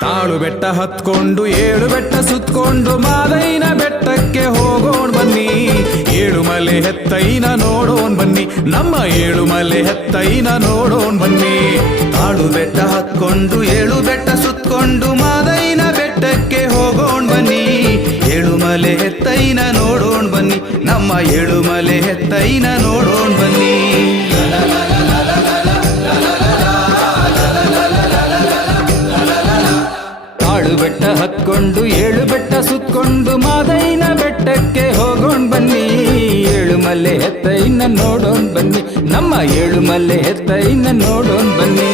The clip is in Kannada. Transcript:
ತಾಳು ಬೆಟ್ಟ ಹತ್ಕೊಂಡು, ಏಳು ಬೆಟ್ಟ ಸುತ್ಕೊಂಡು, ಮಾದೈನ ಬೆಟ್ಟಕ್ಕೆ ಹೋಗೋಣ ಬನ್ನಿ. ಏಳು ಮಲೆ ಹೆತ್ತೈನ ನೋಡೋಣ ಬನ್ನಿ. ನಮ್ಮ ಏಳು ಮಲೆ ಹೆತ್ತೈನ ನೋಡೋಣ ಬನ್ನಿ. ತಾಳು ಬೆಟ್ಟ ಹತ್ಕೊಂಡು, ಏಳು ಬೆಟ್ಟ ಸುತ್ಕೊಂಡು, ಮಾದೈನ ಬೆಟ್ಟಕ್ಕೆ ಹೋಗೋಣ ಬನ್ನಿ. ಏಳು ಮಲೆ ಹೆತ್ತೈನ ನೋಡೋಣ ಬನ್ನಿ. ನಮ್ಮ ಏಳು ಮಲೆ ಹೆತ್ತೈನ ನೋಡೋಣ ಬನ್ನಿ. ತಾಳು ಬೆಟ್ಟ ಹತ್ಕೊಂಡು, ಏಳು ಬೆಟ್ಟ ಸುತ್ಕೊಂಡು, ಮಾದೈನ ಬೆಟ್ಟಕ್ಕೆ ಹೋಗೋಣ ಬನ್ನಿ. ಏಳು ಮಲೆ ಇನ್ನ ನೋಡೋಣ ಬನ್ನಿ. ನಮ್ಮ ಏಳು ಮಲೆ ಇನ್ನ ನೋಡೋಣ ಬನ್ನಿ.